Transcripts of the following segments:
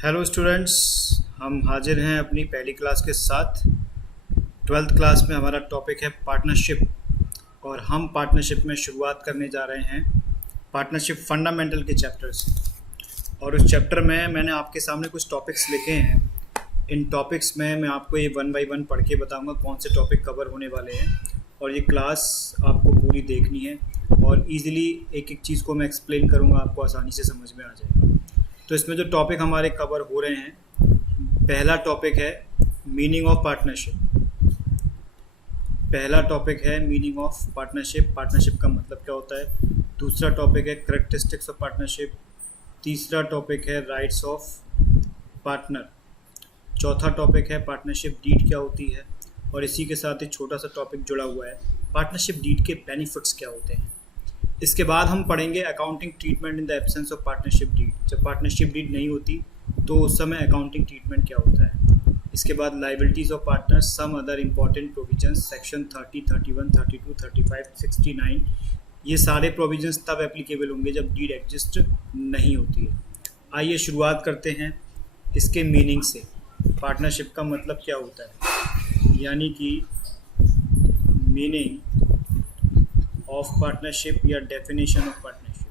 Hello students, हम हाजिर हैं अपनी पहली क्लास के साथ। ट्वेल्थ क्लास में हमारा टॉपिक है पार्टनरशिप और हम पार्टनरशिप में शुरुआत करने जा रहे हैं पार्टनरशिप फंडामेंटल के चैप्टर से। और उस चैप्टर में मैंने आपके सामने कुछ टॉपिक्स लिखे हैं। इन टॉपिक्स में मैं आपको ये वन बाय वन पढ़ के बताऊँगा कौन से टॉपिक कवर होने वाले हैं, और ये क्लास आपको पूरी देखनी है और ईज़िली एक एक चीज़ को मैं एक्सप्लेन करूँगा, आपको आसानी से समझ में आ जाएगा। तो इसमें जो टॉपिक हमारे कवर हो रहे हैं, पहला टॉपिक है मीनिंग ऑफ पार्टनरशिप। पहला टॉपिक है मीनिंग ऑफ पार्टनरशिप, पार्टनरशिप का मतलब क्या होता है। दूसरा टॉपिक है करैक्टरिस्टिक्स ऑफ पार्टनरशिप। तीसरा टॉपिक है राइट्स ऑफ पार्टनर। चौथा टॉपिक है पार्टनरशिप डीड क्या होती है, और इसी के साथ एक छोटा सा टॉपिक जुड़ा हुआ है, पार्टनरशिप डीड के बेनिफिट्स क्या होते हैं। इसके बाद हम पढ़ेंगे accounting treatment in the absence of partnership deed. जब पार्टनरशिप डीड नहीं होती तो उस समय अकाउंटिंग ट्रीटमेंट क्या होता है। इसके बाद liabilities of partners, some other important provisions, section 30, 31, 32, 35, 69। ये सारे प्रोविजंस तब एप्लीकेबल होंगे जब डीड एग्जिस्ट नहीं होती है। आइए शुरुआत करते हैं इसके मीनिंग से। पार्टनरशिप का मतलब क्या होता है, यानी कि मीनिंग ऑफ पार्टनरशिप या डेफिनेशन ऑफ पार्टनरशिप।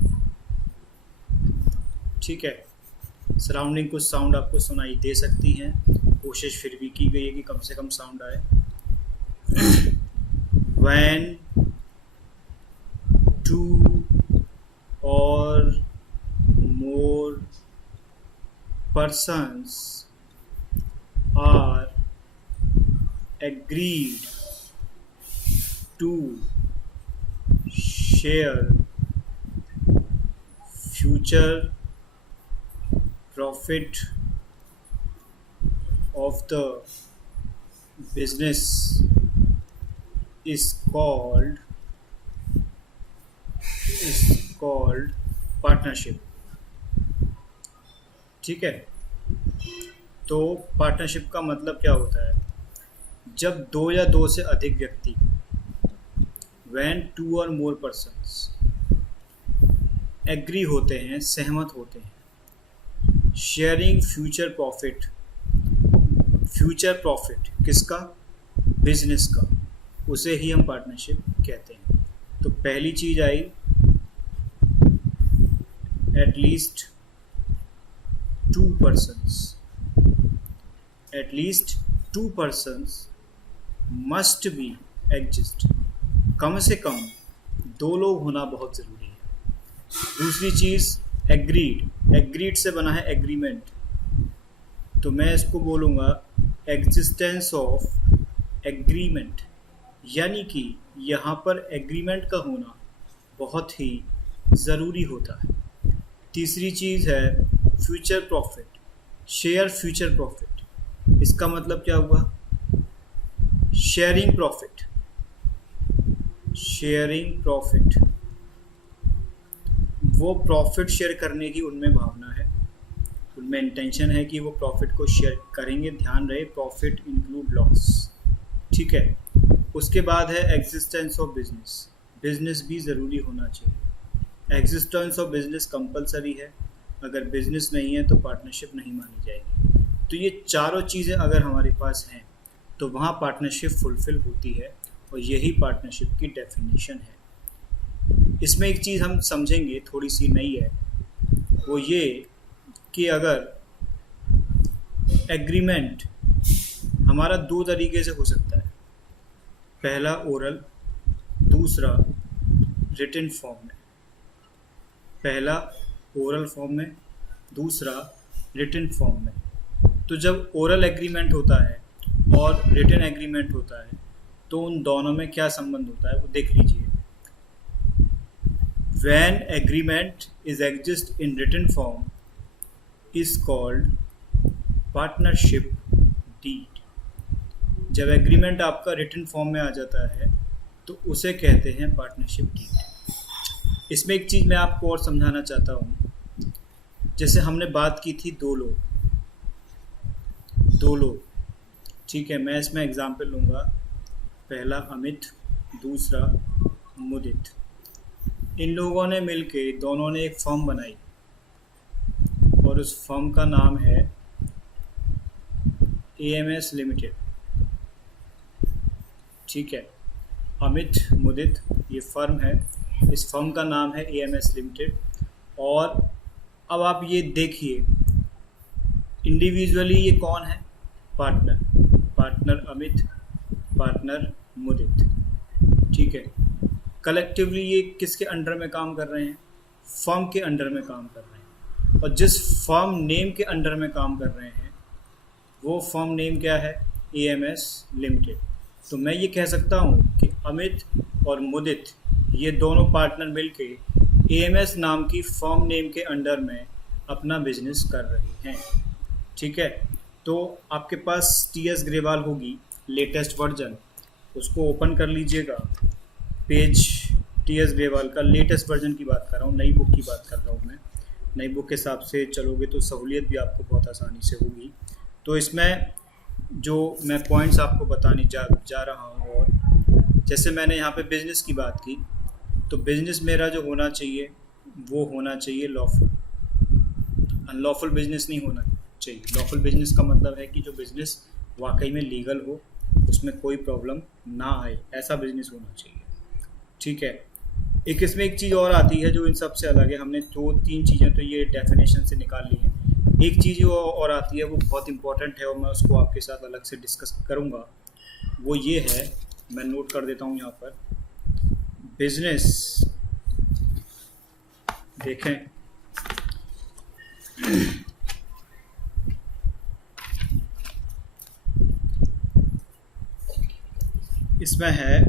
ठीक है, सराउंडिंग कुछ साउंड आपको सुनाई दे सकती हैं, कोशिश फिर भी की गई है कि कम से कम साउंड आए। व्हेन टू और मोर persons are agreed to share future profit of the business is called partnership। ठीक है, तो पार्टनरशिप का मतलब क्या होता है, जब दो या दो से अधिक व्यक्ति, when two or more persons agree होते हैं, सहमत होते हैं, sharing future profit. Future profit किसका, बिजनेस का, उसे ही हम पार्टनरशिप कहते हैं। तो पहली चीज I at least to persons must be exist। कम से कम दो लोग होना बहुत ज़रूरी है। दूसरी चीज़ एग्रीड से बना है एग्रीमेंट, तो मैं इसको बोलूँगा एग्जिस्टेंस ऑफ एग्रीमेंट, यानी कि यहाँ पर एग्रीमेंट का होना बहुत ही ज़रूरी होता है। तीसरी चीज़ है future profit, share future profit. इसका मतलब क्या हुआ, शेयरिंग प्रॉफिट। वो प्रॉफिट शेयर करने की उनमें भावना है, उनमें इंटेंशन है कि वो प्रॉफिट को शेयर करेंगे। ध्यान रहे, प्रॉफिट इंक्लूड लॉस। ठीक है, उसके बाद है एग्जिस्टेंस ऑफ बिजनेस। बिजनेस भी ज़रूरी होना चाहिए। एग्जिस्टेंस ऑफ बिजनेस कंपलसरी है, अगर बिजनेस नहीं है तो पार्टनरशिप नहीं मानी जाएगी। तो ये चारों चीज़ें अगर हमारे पास हैं तो वहाँ पार्टनरशिप फुलफिल होती है, और यही पार्टनरशिप की डेफिनेशन है। इसमें एक चीज़ हम समझेंगे, थोड़ी सी नई है, वो ये कि अगर एग्रीमेंट हमारा दो तरीके से हो सकता है, पहला ओरल, दूसरा रिटन फॉर्म में। पहला ओरल फॉर्म में, दूसरा रिटन फॉर्म में। तो जब ओरल एग्रीमेंट होता है और रिटन एग्रीमेंट होता है तो उन दोनों में क्या संबंध होता है वो देख लीजिए। When agreement is exist in written form is called partnership deed। जब एग्रीमेंट आपका रिटन फॉर्म में आ जाता है तो उसे कहते हैं पार्टनरशिप डीड। इसमें एक चीज़ मैं आपको और समझाना चाहता हूँ। जैसे हमने बात की थी दो लोग, ठीक है, मैं इसमें एग्जाम्पल लूँगा। पहला अमित, दूसरा मुदित। इन लोगों ने मिलके दोनों ने एक फर्म बनाई और उस फर्म का नाम है AMS लिमिटेड, ठीक है, अमित मुदित ये फर्म है, इस फर्म का नाम है AMS लिमिटेड। और अब आप ये देखिए इंडिविजुअली ये कौन है, पार्टनर, पार्टनर अमित, पार्टनर मुदित, ठीक है। कलेक्टिवली ये किसके अंडर में काम कर रहे हैं, फर्म के अंडर में काम कर रहे हैं। और जिस फर्म नेम के अंडर में काम कर रहे हैं वो फर्म नेम क्या है, AMS लिमिटेड। तो मैं ये कह सकता हूँ कि अमित और मुदित ये दोनों पार्टनर मिलके AMS नाम की फर्म नेम के अंडर में अपना बिजनेस कर रहे हैं, ठीक है। तो आपके पास TS ग्रेवाल होगी लेटेस्ट वर्जन, उसको ओपन कर लीजिएगा। पेज TS ग्रेवाल का लेटेस्ट वर्जन की बात कर रहा हूँ, नई बुक की बात कर रहा हूँ मैं। नई बुक के हिसाब से चलोगे तो सहूलियत भी आपको बहुत आसानी से होगी। तो इसमें जो मैं पॉइंट्स आपको बताने जा रहा हूँ, और जैसे मैंने यहाँ पे बिज़नेस की बात की, तो बिज़नेस मेरा जो होना चाहिए वो होना चाहिए लॉफुल, अनलॉफुल बिजनेस नहीं होना चाहिए। लॉफुल बिजनेस का मतलब है कि जो बिज़नेस वाकई में लीगल हो, उसमें कोई प्रॉब्लम ना आए, ऐसा बिजनेस होना चाहिए, ठीक है। एक इसमें एक चीज़ और आती है जो इन सब से अलग है, हमने 2-3 चीज़ें तो ये डेफिनेशन से निकाल ली हैं। एक चीज़ जो और आती है वो बहुत इंपॉर्टेंट है और मैं उसको आपके साथ अलग से डिस्कस करूँगा, वो ये है, मैं नोट कर देता हूँ यहाँ पर। बिजनेस देखें, इसमें है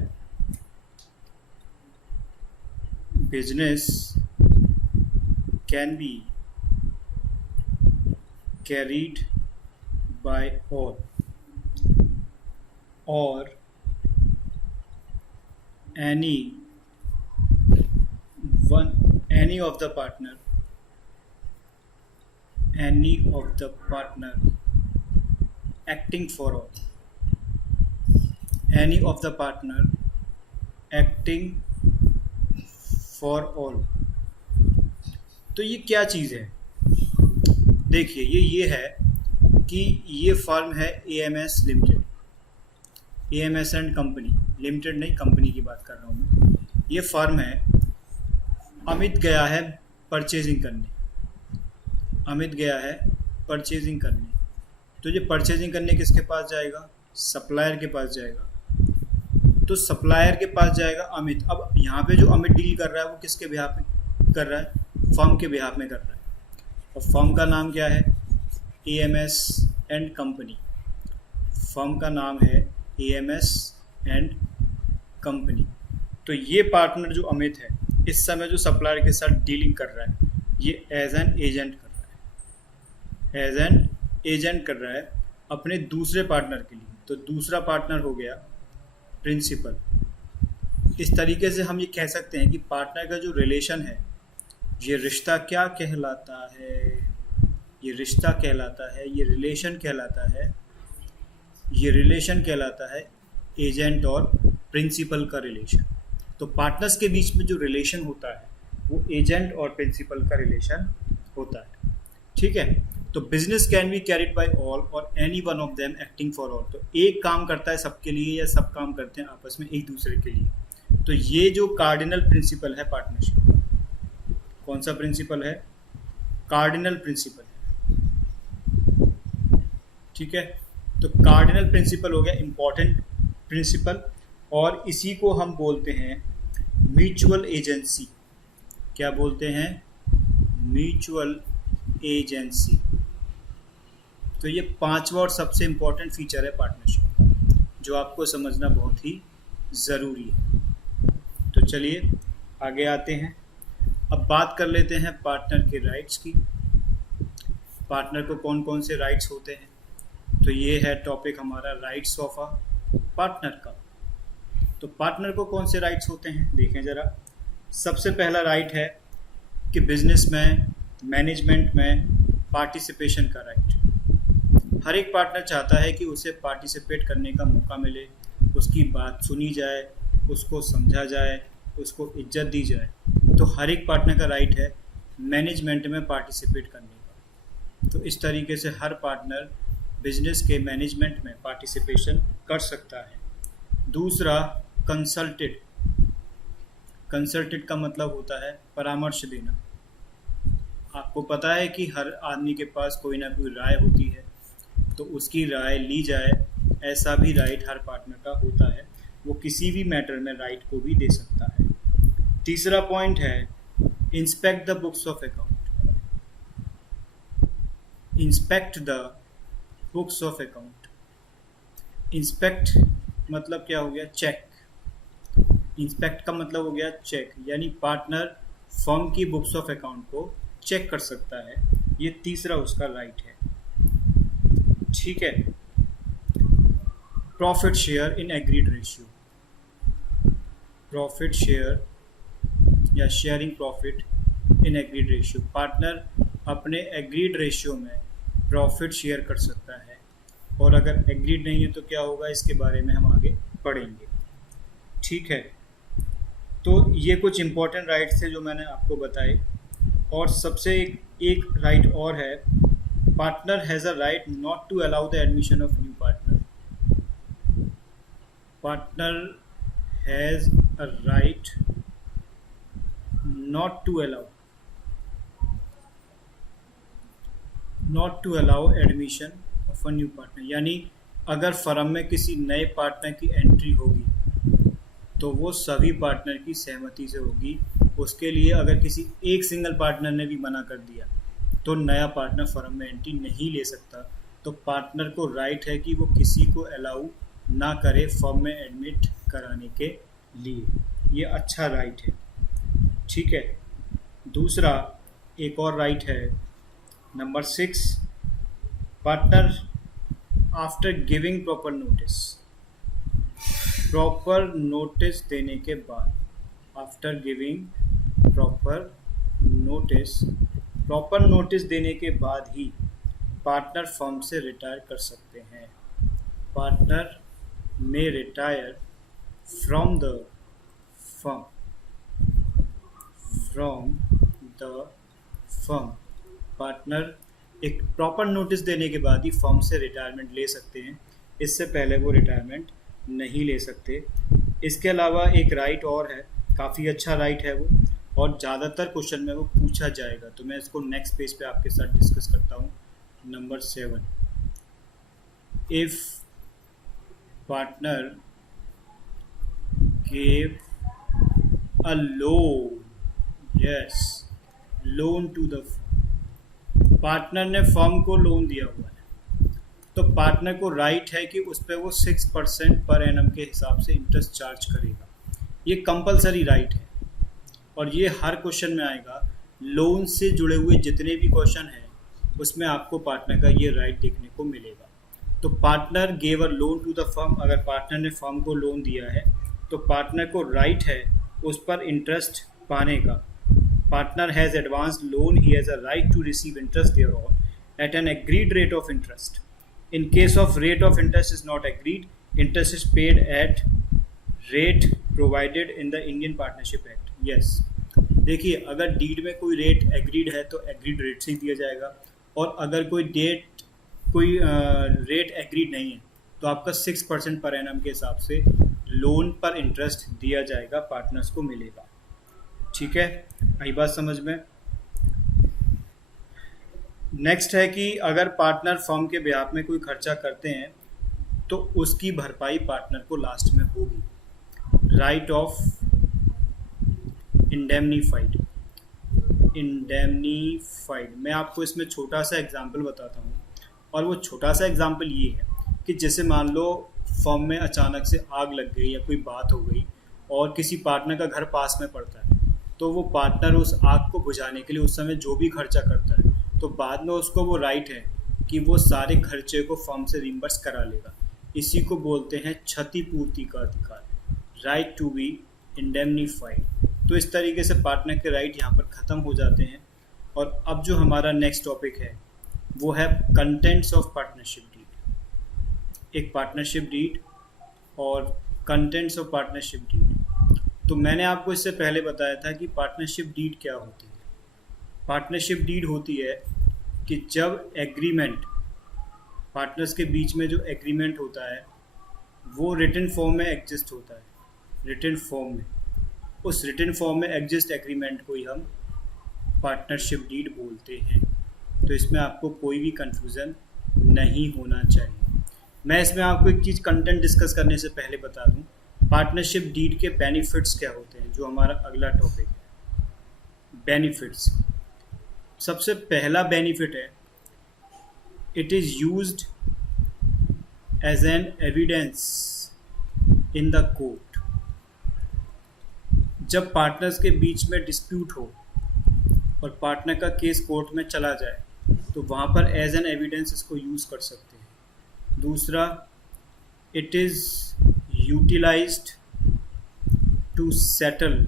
business can B carried by all or any of the partner acting for all, any of the partner acting for all। तो ये क्या चीज़ है, देखिए ये है कि ये फर्म है AMS limited, AMS and company limited नहीं, कंपनी की बात कर रहा हूँ मैं। ये फर्म है, अमित गया है परचेजिंग करने, अमित गया है परचेजिंग करने। तो ये परचेजिंग करने किसके पास जाएगा, सप्लायर के पास जाएगा। तो सप्लायर के पास जाएगा अमित। अब यहाँ पे जो अमित डील कर रहा है वो किसके बिहाफ में कर रहा है, फर्म के बिहाफ में कर रहा है। और फर्म का नाम क्या है, AMS एंड कंपनी, फर्म का नाम है AMS एंड कंपनी। तो ये पार्टनर जो अमित है इस समय जो सप्लायर के साथ डीलिंग कर रहा है, ये एज एन एजेंट कर रहा है, एज एन एजेंट कर रहा है अपने दूसरे पार्टनर के लिए। तो दूसरा पार्टनर हो गया प्रिंसिपल। इस तरीके से हम ये कह सकते हैं कि पार्टनर का जो रिलेशन है, ये रिश्ता क्या कहलाता है, ये रिश्ता कहलाता है, ये रिलेशन कहलाता है, ये रिलेशन कहलाता है एजेंट और प्रिंसिपल का रिलेशन। तो पार्टनर्स के बीच में जो रिलेशन होता है वो एजेंट और प्रिंसिपल का रिलेशन होता है, ठीक है। तो business can be carried by all or any one of them acting for all. तो एक काम करता है सबके लिए या सब काम करते हैं आपस में एक दूसरे के लिए। तो ये जो कार्डिनल प्रिंसिपल है पार्टनरशिप, कौन सा प्रिंसिपल है, कार्डिनल प्रिंसिपल है, ठीक है। तो कार्डिनल प्रिंसिपल हो गया इंपॉर्टेंट प्रिंसिपल, और इसी को हम बोलते हैं म्यूचुअल एजेंसी। क्या बोलते हैं, म्यूचुअल एजेंसी। तो ये पांचवा और सबसे इम्पोर्टेंट फीचर है पार्टनरशिप का, जो आपको समझना बहुत ही ज़रूरी है। तो चलिए आगे आते हैं। अब बात कर लेते हैं पार्टनर के राइट्स की। पार्टनर को कौन कौन से राइट्स होते हैं, तो ये है टॉपिक हमारा राइट्स ऑफ अ पार्टनर का। तो पार्टनर को कौन से राइट्स होते हैं देखें ज़रा। सबसे पहला राइट है कि बिजनेस में, मैनेजमेंट में पार्टिसिपेशन का राइट। हर एक पार्टनर चाहता है कि उसे पार्टिसिपेट करने का मौका मिले, उसकी बात सुनी जाए, उसको समझा जाए, उसको इज्जत दी जाए। तो हर एक पार्टनर का राइट है मैनेजमेंट में पार्टिसिपेट करने का। तो इस तरीके से हर पार्टनर बिजनेस के मैनेजमेंट में पार्टिसिपेशन कर सकता है। दूसरा, कंसल्टेड। कंसल्टेड का मतलब होता है परामर्श देना। आपको पता है कि हर आदमी के पास कोई ना कोई राय होती है, तो उसकी राय ली जाए, ऐसा भी राइट हर पार्टनर का होता है। वो किसी भी मैटर में राइट को भी दे सकता है। तीसरा पॉइंट है inspect the books of account. Inspect the books of account. Inspect मतलब क्या हो गया? चेक। इंस्पेक्ट का मतलब हो गया चेक, यानी पार्टनर फर्म की बुक्स ऑफ अकाउंट को चेक कर सकता है। ये तीसरा उसका राइट है। ठीक है। Profit share in agreed ratio. Profit share या sharing profit in agreed ratio. Partner अपने एग्रीड रेशियो में प्रॉफिट शेयर कर सकता है, और अगर एग्रीड नहीं है तो क्या होगा, इसके बारे में हम आगे पढ़ेंगे। ठीक है। तो ये कुछ इम्पोर्टेंट राइट्स थे जो मैंने आपको बताए। और सबसे एक राइट और है, partner has a right not to allow the admission of new partner. Partner has a right not to allow admission of a new partner. यानी अगर फर्म में किसी नए पार्टनर की एंट्री होगी तो वो सभी पार्टनर की सहमति से होगी। उसके लिए अगर किसी एक सिंगल पार्टनर ने भी मना कर दिया तो नया पार्टनर फर्म में एंट्री नहीं ले सकता। तो पार्टनर को राइट है कि वो किसी को अलाउ ना करे फर्म में एडमिट कराने के लिए। ये अच्छा राइट है। ठीक है। दूसरा एक और राइट है, number 6, partner after giving proper notice. Proper notice देने के बाद, आफ्टर गिविंग प्रॉपर नोटिस देने के बाद ही पार्टनर फर्म से रिटायर कर सकते हैं। पार्टनर में retire from the firm partner एक प्रॉपर नोटिस देने के बाद ही फर्म से रिटायरमेंट ले सकते हैं। इससे पहले वो रिटायरमेंट नहीं ले सकते। इसके अलावा एक राइट और है, काफ़ी अच्छा राइट है वो, और ज़्यादातर क्वेश्चन में वो पूछा जाएगा, तो मैं इसको नेक्स्ट पेज पे आपके साथ डिस्कस करता हूँ। Number 7, if partner gave a loan, yes, loan to the firm. Partner ने फर्म को लोन दिया हुआ है, तो पार्टनर को राइट है कि उस पर वो 6% पर एनम के हिसाब से इंटरेस्ट चार्ज करेगा। ये कंपलसरी राइट है, और ये हर क्वेश्चन में आएगा। लोन से जुड़े हुए जितने भी क्वेश्चन हैं उसमें आपको पार्टनर का ये राइट देखने को मिलेगा। तो partner gave a loan to the firm, अगर पार्टनर ने फर्म को लोन दिया है तो पार्टनर को राइट है उस पर इंटरेस्ट पाने का। Partner has advance loan, he has a right to receive interest thereon at an agreed rate of interest. In case of rate of interest is not agreed, interest is paid at rate provided in the Indian Partnership Act. Yes. देखिए, अगर deed में कोई rate agreed है तो agreed rate से ही दिया जाएगा, और अगर कोई रेट एग्रीड नहीं है तो आपका 6% पर एनम के हिसाब से लोन पर इंटरेस्ट दिया जाएगा, पार्टनर्स को मिलेगा। ठीक है, आई बात समझ में। नेक्स्ट है कि अगर पार्टनर फर्म के बिहाफ में कोई खर्चा करते हैं तो उसकी भरपाई पार्टनर को लास्ट में होगी। Right of indemnified. मैं आपको इसमें छोटा सा एग्जांपल बताता हूँ, और वो छोटा सा एग्जांपल ये है कि जैसे मान लो फर्म में अचानक से आग लग गई या कोई बात हो गई और किसी पार्टनर का घर पास में पड़ता है, तो वो पार्टनर उस आग को बुझाने के लिए उस समय जो भी खर्चा करता है तो बाद में उसको वो राइट है कि वो सारे खर्चे को फर्म से रिम्बर्स करा लेगा। इसी को बोलते हैं क्षतिपूर्ति का अधिकार, राइट टू बी इंडेमनीफाइड। तो इस तरीके से पार्टनर के राइट यहाँ पर ख़त्म हो जाते हैं। और अब जो हमारा नेक्स्ट टॉपिक है वो है कंटेंट्स ऑफ पार्टनरशिप डीड। एक पार्टनरशिप डीड और कंटेंट्स ऑफ पार्टनरशिप डीड। तो मैंने आपको इससे पहले बताया था कि पार्टनरशिप डीड क्या होती है। पार्टनरशिप डीड होती है कि जब एग्रीमेंट पार्टनर्स के बीच में जो एग्रीमेंट होता है वो रिटन फॉर्म में एग्जिस्ट होता है, रिटन फॉर्म में। उस रिटन फॉर्म में एग्जिस्ट एग्रीमेंट को ही हम पार्टनरशिप डीड बोलते हैं। तो इसमें आपको कोई भी कंफ्यूजन नहीं होना चाहिए। मैं इसमें आपको एक चीज़ कंटेंट डिस्कस करने से पहले बता दूं, पार्टनरशिप डीड के बेनिफिट्स क्या होते हैं, जो हमारा अगला टॉपिक है। बेनिफिट्स, सबसे पहला बेनिफिट है, it is used as an evidence in the court. जब पार्टनर्स के बीच में डिस्प्यूट हो और पार्टनर का केस कोर्ट में चला जाए तो वहाँ पर एज एन एविडेंस इसको यूज़ कर सकते हैं। दूसरा, it is utilized to settle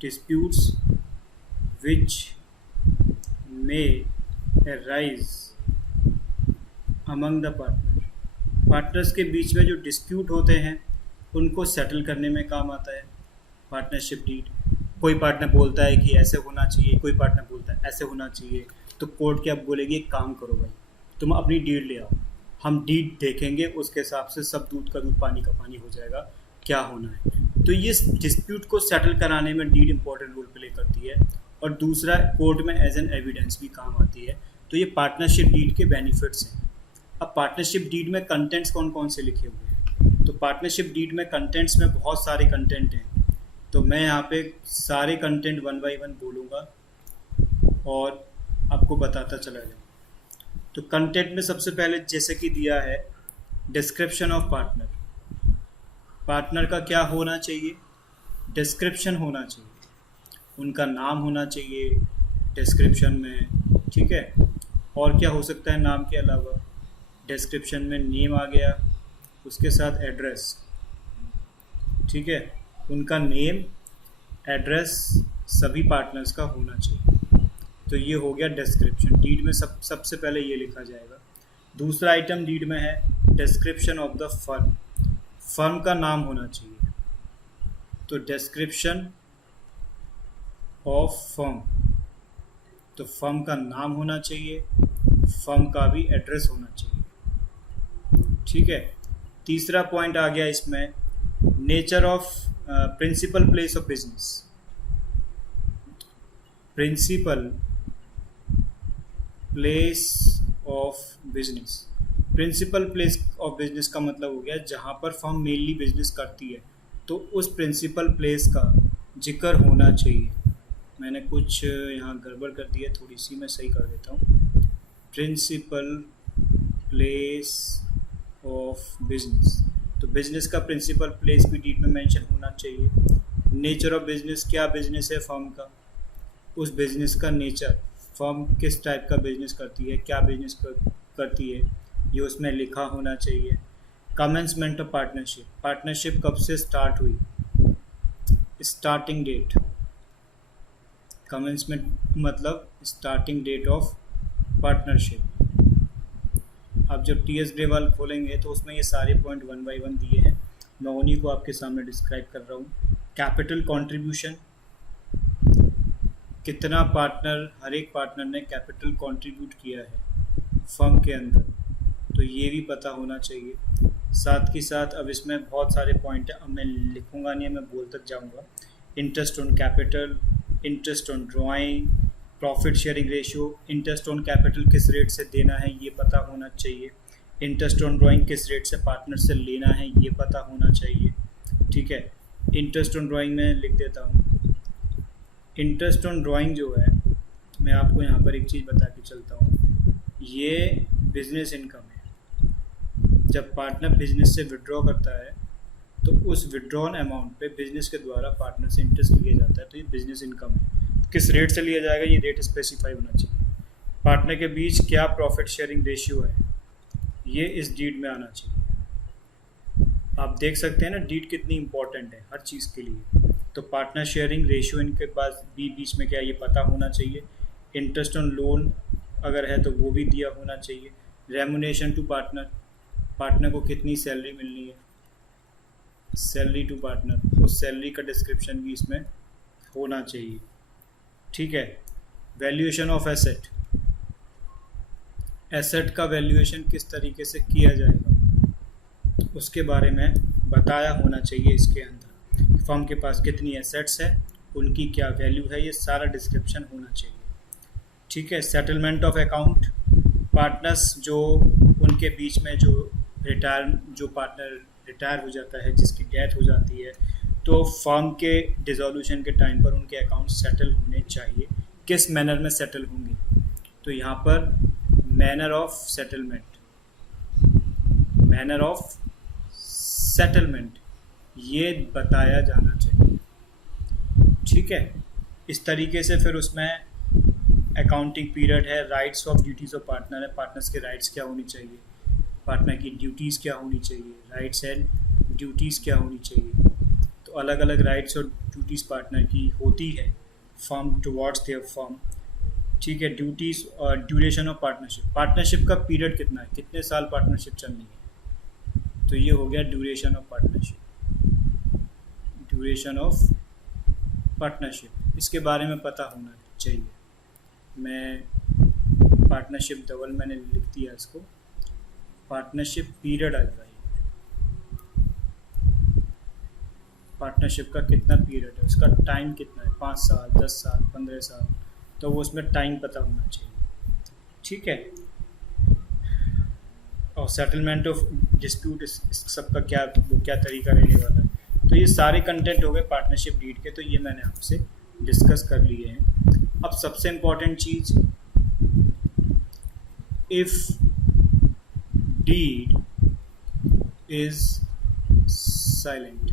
disputes which may arise among the partners के बीच में जो डिस्प्यूट होते हैं उनको सेटल करने में काम आता है पार्टनरशिप डीड। कोई पार्टनर बोलता है कि ऐसे होना चाहिए, कोई पार्टनर बोलता है ऐसे होना चाहिए, तो कोर्ट क्या बोलेगी, एक काम करो भाई, तुम अपनी डीड ले आओ, हम डीड देखेंगे, उसके हिसाब से सब दूध का दूध पानी का पानी हो जाएगा, क्या होना है। तो ये डिस्प्यूट को सेटल कराने में डीड इंपॉर्टेंट रोल प्ले करती है। और दूसरा, कोर्ट में एज एन एविडेंस भी काम आती है। तो ये पार्टनरशिप डीड के बेनिफिट्स हैं। अब पार्टनरशिप डीड में कंटेंट्स कौन कौन से लिखे हुए हैं, तो पार्टनरशिप डीड में कंटेंट्स में बहुत सारे कंटेंट हैं। तो मैं यहाँ पे सारे कंटेंट वन बाय वन बोलूँगा और आपको बताता चला जाऊँ। तो कंटेंट में सबसे पहले जैसे कि दिया है, डिस्क्रिप्शन ऑफ पार्टनर। पार्टनर का क्या होना चाहिए, डिस्क्रिप्शन होना चाहिए, उनका नाम होना चाहिए डिस्क्रिप्शन में, ठीक है। और क्या हो सकता है नाम के अलावा, डिस्क्रिप्शन में नेम आ गया, उसके साथ एड्रेस, ठीक है, उनका नेम एड्रेस सभी पार्टनर्स का होना चाहिए। तो ये हो गया डिस्क्रिप्शन। डीड में सबसे पहले ये लिखा जाएगा। दूसरा आइटम डीड में है description of the firm. Firm का नाम होना चाहिए, तो डिस्क्रिप्शन ऑफ फर्म, तो फर्म का नाम होना चाहिए, फर्म का भी एड्रेस होना चाहिए, ठीक है। तीसरा पॉइंट आ गया इसमें, nature of principal place of business. Principal place of business, principal place of business का मतलब हो गया जहाँ पर फर्म मेनली बिजनेस करती है, तो उस प्रिंसिपल प्लेस का जिक्र होना चाहिए। मैंने कुछ यहाँ गड़बड़ कर दी है, थोड़ी सी मैं सही कर देता हूँ। प्रिंसिपल प्लेस ऑफ बिजनेस, तो बिजनेस का प्रिंसिपल प्लेस भी डीड में मेंशन होना चाहिए। नेचर ऑफ बिजनेस, क्या बिजनेस है फर्म का, उस बिजनेस का नेचर, फर्म किस टाइप का बिजनेस करती है, क्या बिजनेस करती है, ये उसमें लिखा होना चाहिए। कमेंसमेंट ऑफ पार्टनरशिप, पार्टनरशिप कब से स्टार्ट हुई, स्टार्टिंग डेट। कमेंसमेंट मतलब स्टार्टिंग डेट ऑफ पार्टनरशिप। अब जब टीएस ग्रेवाल खोलेंगे तो उसमें ये सारे पॉइंट वन बाय वन दिए हैं, मैं उन्हीं को आपके सामने डिस्क्राइब कर रहा हूँ। कैपिटल कंट्रीब्यूशन, कितना पार्टनर, हर एक पार्टनर ने कैपिटल कंट्रीब्यूट किया है फर्म के अंदर, तो ये भी पता होना चाहिए। साथ ही साथ अब इसमें बहुत सारे पॉइंट हैं, अब मैं लिखूंगा नहीं, मैं बोलता जाऊंगा। Interest on capital, interest on drawing, profit sharing ratio, interest on capital किस रेट से देना है ये पता होना चाहिए, इंटरेस्ट ऑन ड्राइंग किस रेट से पार्टनर से लेना है ये पता होना चाहिए, ठीक है। इंटरेस्ट ऑन ड्राइंग में लिख देता हूँ। इंटरेस्ट ऑन ड्राइंग जो है, मैं आपको यहाँ पर एक चीज़ बता के चलता हूँ, ये बिजनेस इनकम है। जब पार्टनर बिजनेस से विड्रॉ करता है तो उस विड्रॉन अमाउंट पे बिजनेस के द्वारा पार्टनर से इंटरेस्ट लिया जाता है, तो ये बिजनेस इनकम है। किस रेट से लिया जाएगा ये रेट स्पेसिफाई होना चाहिए। पार्टनर के बीच क्या प्रॉफिट शेयरिंग रेशियो है ये इस डीड में आना चाहिए। आप देख सकते हैं ना डीड कितनी इंपॉर्टेंट है हर चीज़ के लिए। तो पार्टनर शेयरिंग रेशियो इनके पास भी बीच में क्या ये पता होना चाहिए। इंटरेस्ट ऑन लोन अगर है तो वो भी दिया होना चाहिए। रेम्यूनेशन टू पार्टनर, पार्टनर को कितनी सैलरी मिलनी है, सैलरी टू पार्टनर, उस सैलरी का डिस्क्रिप्शन भी इसमें होना चाहिए। ठीक है। वैल्यूएशन ऑफ एसेट, एसेट का वैल्यूएशन किस तरीके से किया जाएगा उसके बारे में बताया होना चाहिए इसके अंदर। फर्म के पास कितनी एसेट्स है, उनकी क्या वैल्यू है, ये सारा डिस्क्रिप्शन होना चाहिए। ठीक है। सेटलमेंट ऑफ अकाउंट, पार्टनर्स जो उनके बीच में जो पार्टनर रिटायर हो जाता है, जिसकी डेथ हो जाती है, तो फर्म के डिसोल्यूशन के टाइम पर उनके अकाउंट सेटल होने चाहिए। किस मैनर में सेटल होंगे, तो यहाँ पर manner of settlement, manner of settlement ये बताया जाना चाहिए। ठीक है। इस तरीके से फिर उसमें अकाउंटिंग पीरियड है, rights of duties of partner है, पार्टनर्स के राइट्स क्या होनी चाहिए, पार्टनर की ड्यूटीज़ क्या होनी चाहिए, राइट्स एंड ड्यूटीज़ क्या होनी चाहिए। तो अलग अलग राइट्स और ड्यूटीज़ पार्टनर की होती है फर्म टुवर्ड्स देयर फर्म। ठीक है। ड्यूटीज़ और ड्यूरेशन ऑफ पार्टनरशिप, पार्टनरशिप का पीरियड कितना है, कितने साल पार्टनरशिप चलनी है, तो ये हो गया duration of partnership, duration of partnership, इसके बारे में पता होना चाहिए। मैं पार्टनरशिप डबल मैंने लिख दिया इसको, पार्टनरशिप पीरियड आ जाएगी, पार्टनरशिप का कितना पीरियड है, उसका टाइम कितना है, 5 साल, 10 साल, 15 साल, तो वो उसमें टाइम पता होना चाहिए। ठीक है। और सेटलमेंट ऑफ डिस्प्यूट, सबका क्या तरीका रहने वाला है। तो ये सारे कंटेंट हो गए पार्टनरशिप डीड के, तो ये मैंने आपसे डिस्कस कर लिए हैं। अब सबसे इम्पॉर्टेंट चीज़, इफ़ डीड इज साइलेंट,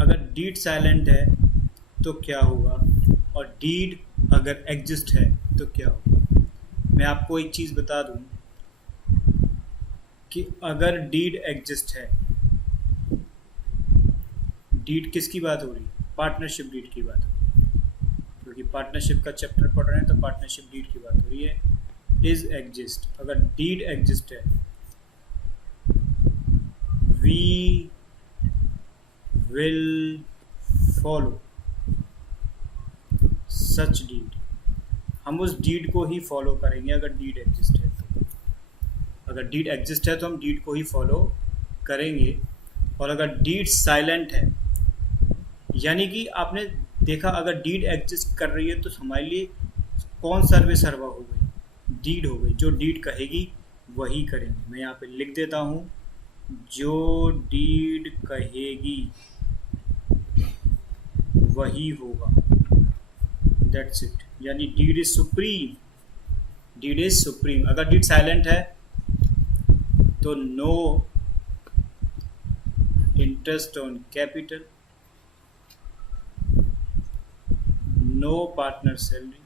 अगर डीड साइलेंट है तो क्या होगा, और डीड अगर एग्जिस्ट है तो क्या होगा। मैं आपको एक चीज़ बता दूं कि अगर डीड एग्जिस्ट है, डीड किसकी बात हो रही है, पार्टनरशिप डीड की बात हो रही है, क्योंकि पार्टनरशिप का चैप्टर पढ़ रहे हैं तो पार्टनरशिप डीड की बात हो रही है। इज एग्जिस्ट, अगर डीड एग्जिस्ट है, we will follow such deed, हम उस डीड को ही फॉलो करेंगे अगर डीड एग्जिस्ट है तो। अगर डीड एग्जिस्ट है तो हम डीड को ही फॉलो करेंगे। और अगर डीड साइलेंट है, यानी कि आपने देखा अगर डीड एग्जिस्ट कर रही है तो हमारे लिए कौन सर्वे सर्वा हो गई, डीड हो गई, जो डीड कहेगी वही करेंगे। मैं यहाँ पे लिख देता हूँ, जो डीड कहेगी वही होगा, दैट्स इट। यानी deed is supreme, deed is supreme. अगर डीड साइलेंट है तो no interest on capital, no partner salary,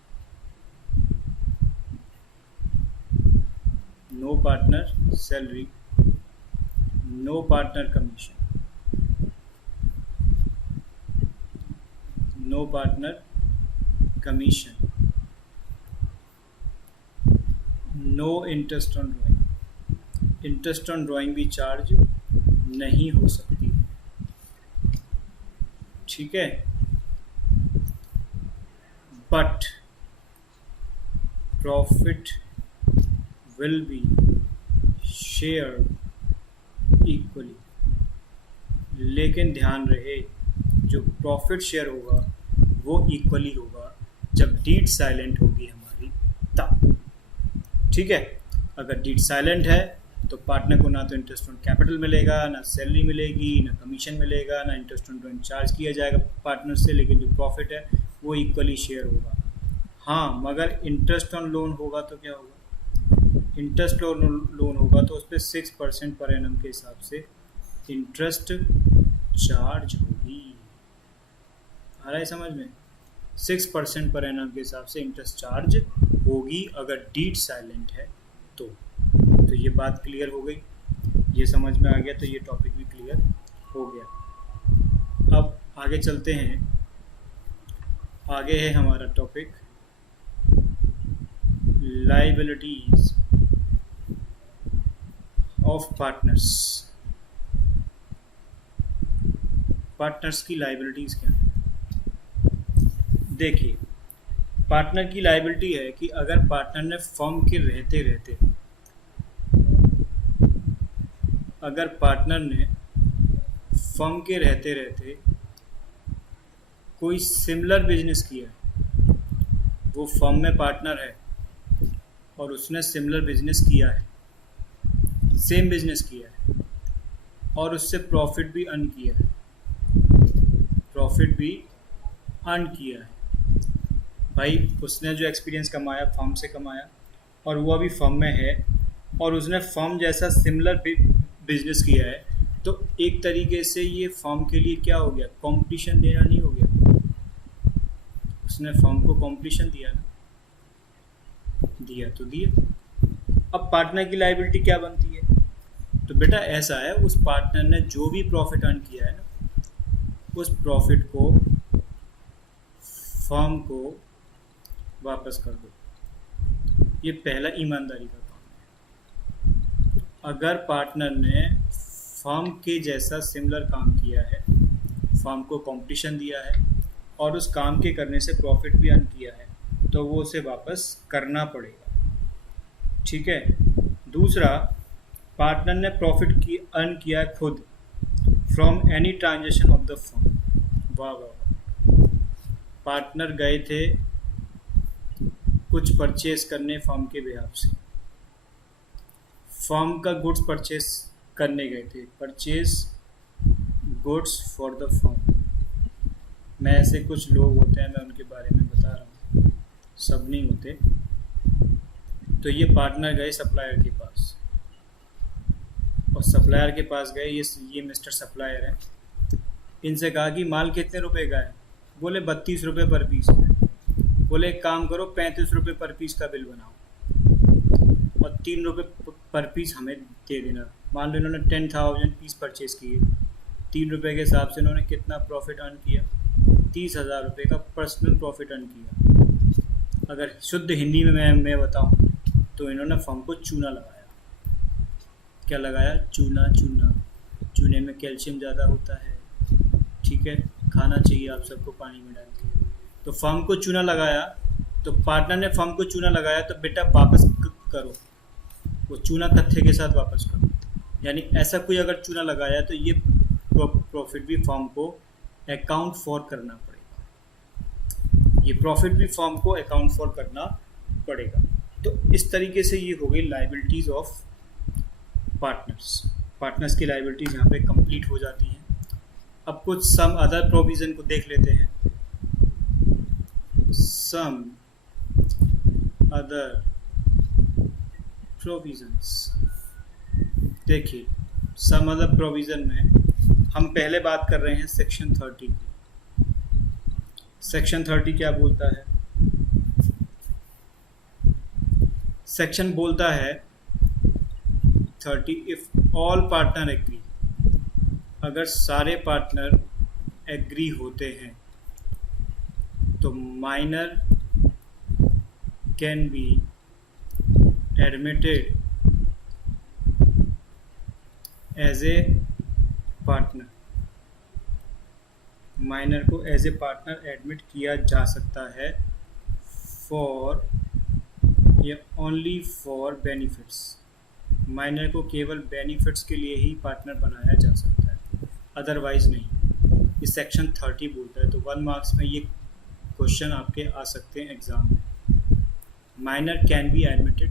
no partner salary, no partner commission, no partner commission, no interest on drawing, interest on drawing भी charge नहीं हो सकती है। ठीक है। But profit will be share equally, लेकिन ध्यान रहे जो प्रॉफिट शेयर होगा वो इक्वली होगा जब डीड साइलेंट होगी हमारी तब। ठीक है। अगर डीड साइलेंट है तो पार्टनर को ना तो इंटरेस्ट ऑन कैपिटल मिलेगा, ना सैलरी मिलेगी, ना कमीशन मिलेगा, ना इंटरेस्ट ऑन ड्राइंग चार्ज किया जाएगा पार्टनर से, लेकिन जो प्रॉफिट है वो इक्वली शेयर होगा। हाँ, मगर इंटरेस्ट ऑन लोन होगा तो क्या होगा, इंटरेस्ट ऑन लोन होगा तो उस पर 6% पर एनम के हिसाब से इंटरेस्ट चार्ज होगी। आ रहा है समझ में, 6% पर एनम के हिसाब से इंटरेस्ट चार्ज होगी अगर डीड साइलेंट है तो ये बात क्लियर हो गई, ये समझ में आ गया, तो ये टॉपिक भी क्लियर हो गया। अब आगे चलते हैं, आगे है हमारा topic liabilities of partners. Partners की लाइबिलिटीज़ क्या है? देखिए, पार्टनर की लाइबिलिटी है कि अगर पार्टनर ने फर्म के रहते रहते, अगर पार्टनर ने फर्म के रहते रहते कोई सिमिलर बिजनेस किया है, वो फर्म में पार्टनर है और उसने सिमिलर बिजनेस किया है, सेम बिजनेस किया है और उससे प्रॉफिट भी अर्न किया है, प्रॉफिट भी अर्न किया है। भाई उसने जो एक्सपीरियंस कमाया फर्म से कमाया और वो अभी फर्म में है और उसने फर्म जैसा सिमिलर बिजनेस किया है, तो एक तरीके से ये फर्म के लिए क्या हो गया, कंपटीशन देना नहीं हो गया? उसने फर्म को कंपटीशन दिया ना, दिया तो दिया। अब पार्टनर की लायबिलिटी क्या बनती है? तो बेटा ऐसा है, उस पार्टनर ने जो भी प्रॉफिट अर्न किया है ना, उस प्रॉफिट को फर्म को वापस कर दो। ये पहला ईमानदारी का काम है। अगर पार्टनर ने फर्म के जैसा सिमिलर काम किया है, फर्म को कंपटीशन दिया है और उस काम के करने से प्रॉफिट भी अर्न किया है, तो वो उसे वापस करना पड़ेगा। ठीक है। दूसरा, पार्टनर ने प्रॉफिट की अर्न किया है खुद from any transaction of the firm. वाह वाह, पार्टनर गए थे कुछ परचेज करने फर्म के बिहाफ से, फर्म का गुड्स परचेज करने गए थे, purchase goods for the firm. मैं ऐसे कुछ लोग होते हैं, मैं उनके बारे में बता रहा हूँ, सब नहीं होते। तो ये पार्टनर गए सप्लायर के पास और सप्लायर के पास गए, ये मिस्टर सप्लायर है, इनसे कहा कि माल कितने रुपए का है? बोले 32 रुपये पर पीस है। बोले एक काम करो, 35 रुपये पर पीस का बिल बनाओ और 3 रुपये पर पीस हमें दे देना। मान लो इन्होंने 10,000 पीस परचेज़ किए, 3 रुपये के हिसाब से इन्होंने कितना प्रॉफिट अर्न किया? 30,000 रुपये का पर्सनल प्रॉफिट अर्न किया। अगर शुद्ध हिंदी में मैं बताऊं तो इन्होंने फर्म को चूना लगाया। क्या लगाया? चूना। चूने में कैल्शियम ज़्यादा होता है, ठीक है, खाना चाहिए आप सबको पानी में डाल के। तो फर्म को चूना लगाया, तो पार्टनर ने फर्म को चूना लगाया, तो बेटा वापस करो, वो चूना कत्थे के साथ वापस करो। यानी ऐसा कोई अगर चूना लगाया तो ये प्रॉफिट भी फर्म को अकाउंट फॉर करना पड़ेगा, ये प्रॉफिट भी फर्म को अकाउंट फॉर करना पड़ेगा। तो इस तरीके से ये हो गई लाइबिलिटीज़ ऑफ पार्टनर्स की लाइबिलिटीज़ यहाँ पे कंप्लीट हो जाती हैं। अब कुछ सम अदर प्रोविज़न को देख लेते हैं। सम अदर प्रोविजंस, देखिए सम अदर प्रोविज़न में हम पहले बात कर रहे हैं सेक्शन 30 की। सेक्शन 30 क्या बोलता है? सेक्शन बोलता है 30, इफ ऑल पार्टनर एग्री, अगर सारे पार्टनर एग्री होते हैं तो minor can be admitted as a partner. Minor को एज ए पार्टनर एडमिट किया जा सकता है फॉर या ओनली फॉर बेनिफिट्स। माइनर को केवल बेनिफिट्स के लिए ही पार्टनर बनाया जा सकता है, अदरवाइज नहीं। ये सेक्शन 30 बोलता है। तो 1 मार्क्स में ये क्वेश्चन आपके आ सकते हैं एग्जाम में। Minor can be admitted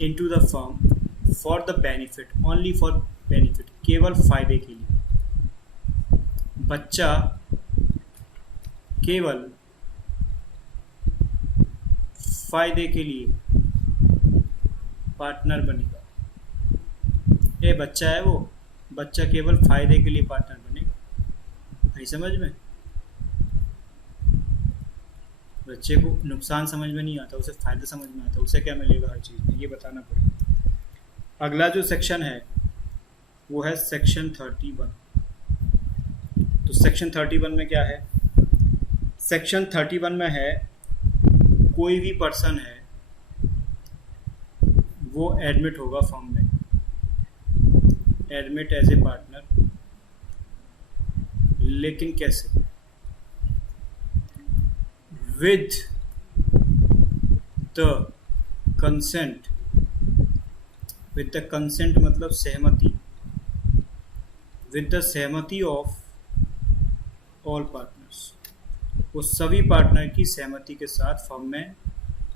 into the firm for the benefit, only for benefit, केवल फायदे के लिए। बच्चा केवल फायदे के लिए पार्टनर बनेगा। ये बच्चा है, वो बच्चा केवल फायदे के लिए पार्टनर बनेगा। नहीं समझ में? बच्चे को नुकसान समझ में नहीं आता, उसे फ़ायदा समझ में आता, उसे क्या मिलेगा हर चीज़ में, ये बताना पड़ेगा। अगला जो सेक्शन है वो है सेक्शन 31। तो सेक्शन 31 में क्या है? सेक्शन 31 में है कोई भी पर्सन है वो एडमिट होगा फर्म में, एडमिट एज ए पार्टनर लेकिन कैसे? With the consent, with the consent मतलब सहमति, विद द सहमति ऑफ ऑल पार्टनर्स, वो सभी पार्टनर की सहमति के साथ फर्म में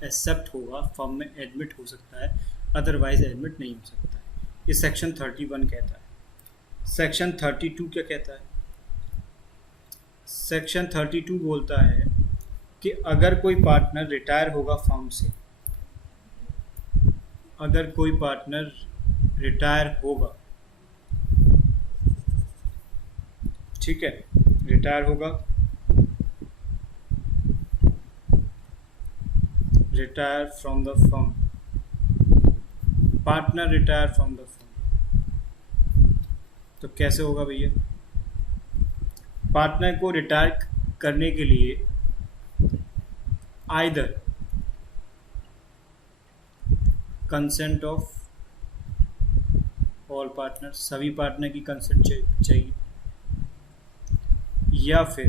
एक्सेप्ट होगा, फर्म में एडमिट हो सकता है, अदरवाइज एडमिट नहीं हो सकता है। ये सेक्शन 31 कहता है। सेक्शन 32 क्या कहता है? सेक्शन 32 बोलता है कि अगर कोई पार्टनर रिटायर होगा फर्म से, अगर कोई पार्टनर रिटायर होगा, ठीक है, रिटायर होगा, retire from the firm, partner retire from the firm, तो कैसे होगा भैया? पार्टनर को रिटायर करने के लिए either consent of all partner, सभी पार्टनर की कंसेंट चाहिए, या फिर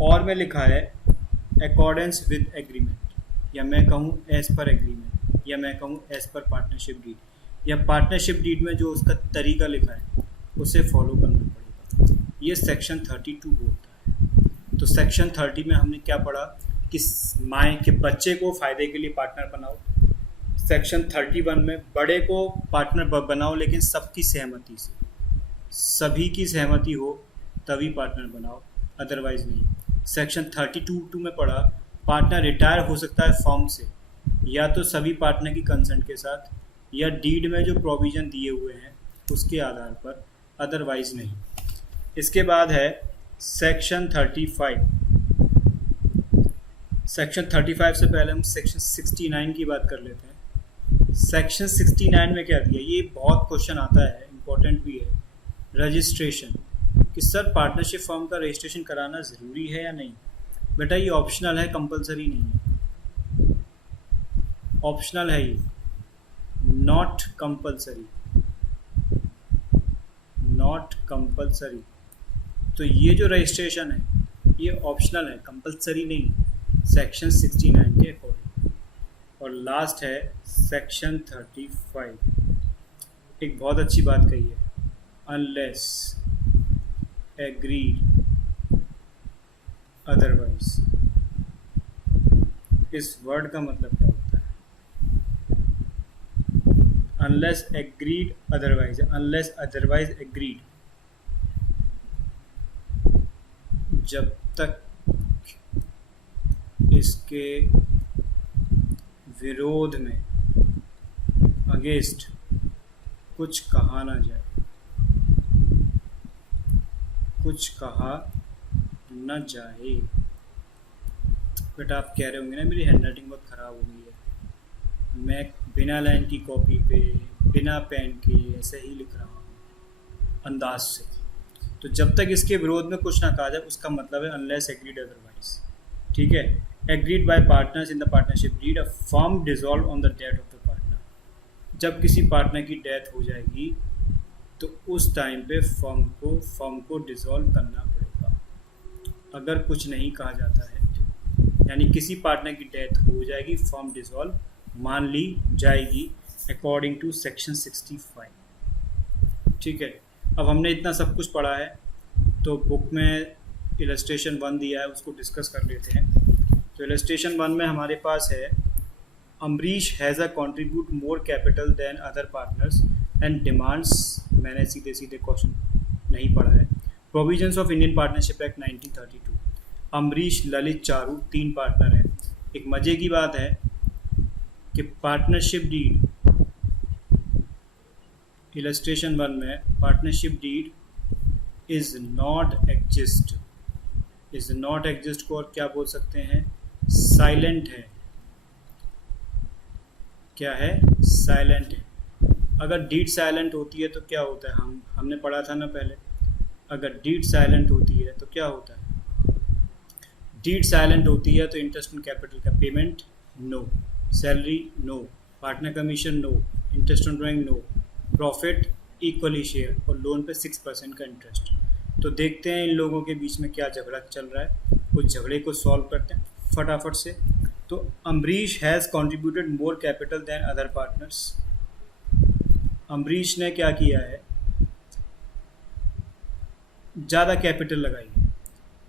और में लिखा है अकॉर्डेंस विद एग्रीमेंट, या मैं कहूँ एज पर एग्रीमेंट, या मैं कहूँ एज पर पार्टनरशिप डीड, या पार्टनरशिप डीड में जो उसका तरीका लिखा है उसे फॉलो करना पड़ेगा। ये सेक्शन 32 बोलता है। तो सेक्शन 30 में हमने क्या पढ़ा कि माँ के बच्चे को फ़ायदे के लिए पार्टनर बनाओ। सेक्शन 31 में बड़े को पार्टनर बनाओ लेकिन सबकी सहमति से, सभी की सहमति हो तभी पार्टनर बनाओ, अदरवाइज नहीं। सेक्शन 32 में पढ़ा पार्टनर रिटायर हो सकता है फर्म से या तो सभी पार्टनर की कंसेंट के साथ या डीड में जो प्रोविज़न दिए हुए हैं उसके आधार पर, अदरवाइज नहीं। इसके बाद है सेक्शन 35। सेक्शन 35 से पहले हम सेक्शन 69 की बात कर लेते हैं। सेक्शन 69 में क्या दिया? ये बहुत क्वेश्चन आता है, इम्पोर्टेंट भी है। रजिस्ट्रेशन, कि सर पार्टनरशिप फर्म का रजिस्ट्रेशन कराना ज़रूरी है या नहीं? बेटा ये ऑप्शनल है, कंपलसरी नहीं है। ऑप्शनल है ये, नॉट कंपलसरी, नॉट कंपलसरी। तो ये जो रजिस्ट्रेशन है ये ऑप्शनल है, कंपलसरी नहीं, सेक्शन 69 के अकॉर्डिंग। और लास्ट है सेक्शन 35, एक बहुत अच्छी बात कही है, अनलेस एग्रीड अदरवाइज। इस वर्ड का मतलब क्या होता है? Unless agreed otherwise, unless otherwise agreed. जब तक इसके विरोध में, अगेंस्ट कुछ कहा ना जाए, कुछ कहा न जाए। बेटा आप कह रहे होंगे ना मेरी हैंडराइटिंग बहुत ख़राब हो गई है, मैं बिना लाइन की कॉपी पे बिना पेन के ऐसे ही लिख रहा हूँ अंदाज से। तो जब तक इसके विरोध में कुछ ना कहा जाए उसका मतलब है अनलेस एग्रीड अदरवाइज, ठीक है। Agreed by partners in the partnership deed, a firm dissolve on the death of the partner. जब किसी पार्टनर की डेथ हो जाएगी तो उस टाइम पे फर्म को डिसॉल्व करना पड़ेगा, अगर कुछ नहीं कहा जाता है तो। यानी किसी पार्टनर की डेथ हो जाएगी, फर्म डिसॉल्व मान ली जाएगी अकॉर्डिंग टू सेक्शन 65, ठीक है। अब हमने इतना सब कुछ पढ़ा है तो बुक में इलस्ट्रेशन 1 दिया है, उसको डिस्कस कर लेते हैं। तो इलस्ट्रेशन 1 में हमारे पास है Ambarish has a contribute more capital than other partners and demands, मैंने सीधे सीधे क्वेश्चन नहीं पढ़ा है। Provisions of Indian partnership act 1932, Ambarish, Lalit, Charu 3 partner हैं। एक मज़े की बात है कि पार्टनरशिप डीड, इलस्ट्रेशन 1 में partnership deed is not exist, is not exist को और क्या बोल सकते हैं? साइलेंट है। क्या है? साइलेंट है। अगर डीड साइलेंट होती है तो क्या होता है? हमने पढ़ा था ना पहले, अगर डीड साइलेंट होती है तो क्या होता है? डीड साइलेंट होती है तो इंटरेस्ट ऑन कैपिटल का payment no, salary no, partner commission no, interest on drawing no, profit equally share और लोन पे 6% का इंटरेस्ट। तो देखते हैं इन लोगों के बीच में क्या झगड़ा चल रहा है, उस झगड़े को सॉल्व करते हैं फटाफट से। तो Ambrish has contributed more capital than other partners. Ambrish ने क्या किया है, ज़्यादा कैपिटल लगाई है।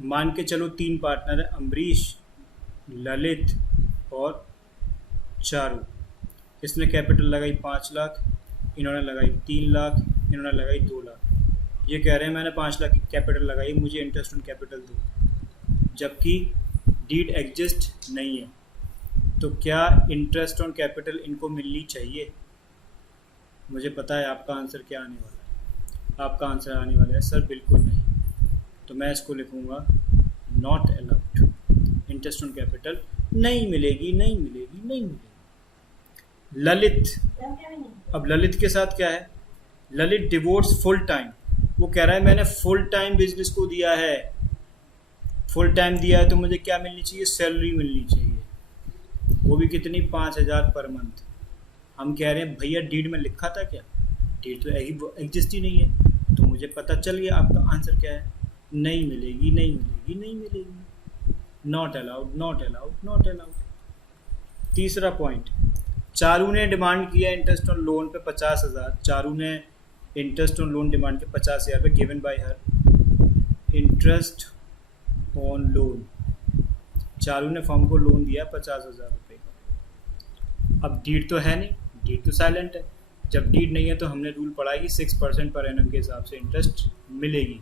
मान के चलो 3 पार्टनर है, अम्बरीश, ललित और चारू। इसने कैपिटल लगाई 5 लाख, इन्होंने लगाई 3 लाख, इन्होंने लगाई 2 लाख। ये कह रहे हैं मैंने 5 लाख की कैपिटल लगाई, मुझे इंटरेस्ट ऑन कैपिटल दो, जबकि डीड एग्जिस्ट नहीं है। तो क्या इंटरेस्ट ऑन कैपिटल इनको मिलनी चाहिए? मुझे पता है आपका आंसर क्या आने वाला है। आपका आंसर आने वाला है सर बिल्कुल नहीं। तो मैं इसको लिखूँगा not allowed. Interest on capital नहीं मिलेगी, नहीं मिलेगी, नहीं मिलेगी। ललित, अब ललित के साथ क्या है, ललित डिवोट्स फुल टाइम। वो कह रहा है मैंने फुल टाइम बिजनेस को दिया है, फुल टाइम दिया है तो मुझे क्या मिलनी चाहिए, सैलरी मिलनी चाहिए। वो भी कितनी, 5,000 पर मंथ। हम कह रहे हैं भैया डीड में लिखा था क्या, डीड तो एग्जिस्ट ही नहीं है। तो मुझे पता चल गया आपका आंसर क्या है, नहीं मिलेगी, नहीं मिलेगी, नहीं मिलेगी। Not allowed, not allowed, not allowed. तीसरा पॉइंट, चारू ने डिमांड किया इंटरेस्ट ऑन लोन पे 50,000। चारू ने इंटरेस्ट ऑन लोन डिमांड किया 50,000 पे, given by her. Interest on loan, Charu ने फर्म को लोन दिया 50,000 रुपये का। अब डीड तो है नहीं, डीड तो साइलेंट है। जब डीड नहीं है तो हमने रूल पढ़ा है कि 6% पर एनम के हिसाब से इंटरेस्ट मिलेगी।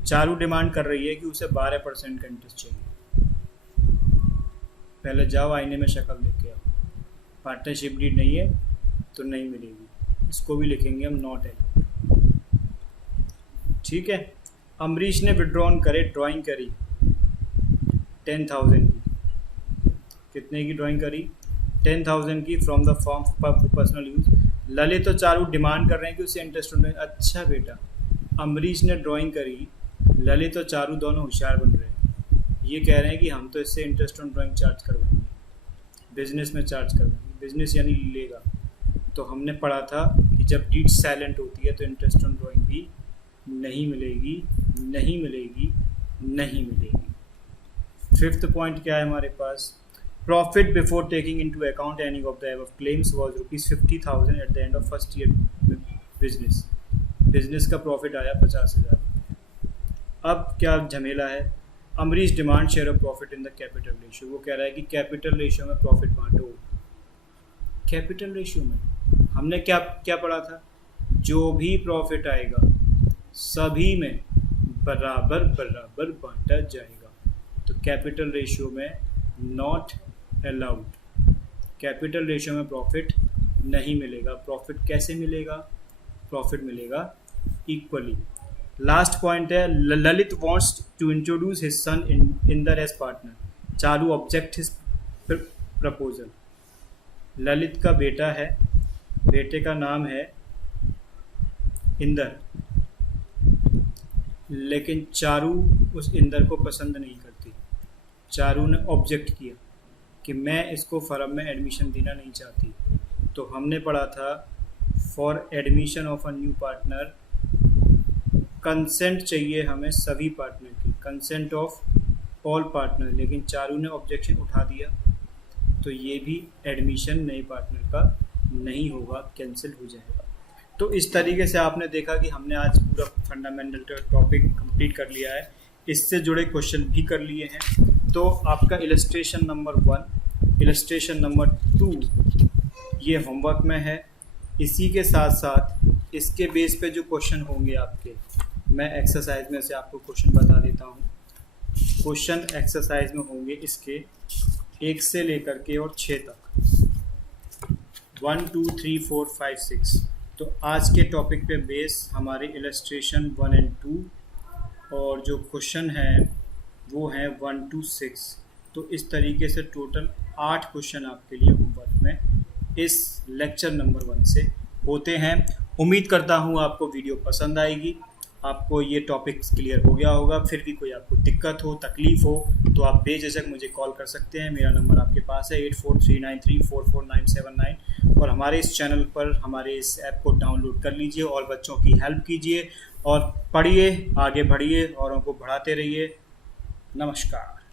चारू डिमांड कर रही है कि उसे 12% का इंटरेस्ट चाहिए। पहले जाओ आईने में शक्ल देख के आओ। पार्टनरशिप डीड नहीं है तो नहीं मिलेगी। इसको भी लिखेंगे हम नॉट अलाउड। ठीक है। अम्बरीश ने विड्रॉन करे, ड्राइंग करी 10,000 की। कितने की ड्राइंग करी, 10,000 की, from the form for personal use. Lalit तो चारू डिमांड कर रहे हैं कि उसे इंटरेस्ट ऑन। अच्छा बेटा, अम्बरीश ने ड्राइंग करी, ललित और चारू दोनों होशियार बन रहे हैं। ये कह रहे हैं कि हम तो इससे इंटरेस्ट ऑन ड्राइंग चार्ज करवाएंगे, बिजनेस में चार्ज करवाएंगे। बिजनेस यानी लेगा। तो हमने पढ़ा था कि जब डीड साइलेंट होती है तो इंटरेस्ट ऑन ड्राइंग भी नहीं मिलेगी, नहीं मिलेगी, नहीं मिलेगी। 5th पॉइंट क्या है हमारे पास, profit before taking into account any of the above claims was ₹50,000 at the end of first year business. Business का प्रॉफिट आया 50,000। अब क्या झमेला है, Ambrish demand share of profit in the capital ratio. वो कह रहा है कि कैपिटल रेशियो में प्रॉफिट बांटो। कैपिटल रेशियो में हमने क्या क्या पढ़ा था, जो भी प्रॉफिट आएगा सभी में बराबर बराबर बांटा जाएगा। तो कैपिटल रेशियो में नॉट अलाउड। कैपिटल रेशियो में प्रॉफिट नहीं मिलेगा। प्रॉफिट कैसे मिलेगा, प्रॉफिट मिलेगा इक्वली। लास्ट पॉइंट है, Lalit wants to introduce his son Inder as partner. Charu object his proposal. Lalit का बेटा है, बेटे का नाम है इंदर, लेकिन चारू उस इंदर को पसंद नहीं करती। चारू ने ऑब्जेक्ट किया कि मैं इसको फर्म में एडमिशन देना नहीं चाहती। तो हमने पढ़ा था for admission of a new partner consent चाहिए हमें सभी पार्टनर की, कंसेंट ऑफ ऑल पार्टनर। लेकिन चारू ने ऑब्जेक्शन उठा दिया तो ये भी एडमिशन नए पार्टनर का नहीं होगा, कैंसिल हो जाएगा। तो इस तरीके से आपने देखा कि हमने आज पूरा फंडामेंटल टॉपिक कंप्लीट कर लिया है, इससे जुड़े क्वेश्चन भी कर लिए हैं। तो आपका इलस्ट्रेशन नंबर 1, इलस्ट्रेशन नंबर 2 ये होमवर्क में है। इसी के साथ साथ इसके बेस पे जो क्वेश्चन होंगे आपके, मैं एक्सरसाइज में से आपको क्वेश्चन बता देता हूँ। क्वेश्चन एक्सरसाइज में होंगे इसके 1 से लेकर के और 6 तक, 1 2 3 4 5 6। तो आज के टॉपिक पे बेस हमारे इलस्ट्रेशन 1 और 2 और जो क्वेश्चन है वो है 1 to 6। तो इस तरीके से टोटल 8 क्वेश्चन आपके लिए होमवर्क में इस लेक्चर नंबर 1 से होते हैं। उम्मीद करता हूँ आपको वीडियो पसंद आएगी। आपको ये टॉपिक्स क्लियर हो गया होगा। फिर भी कोई आपको दिक्कत हो, तकलीफ़ हो, तो आप बेझिझक मुझे कॉल कर सकते हैं। मेरा नंबर आपके पास है 8439344979। और हमारे इस चैनल पर हमारे इस ऐप को डाउनलोड कर लीजिए और बच्चों की हेल्प कीजिए और पढ़िए, आगे बढ़िए, औरों को बढ़ाते रहिए। नमस्कार।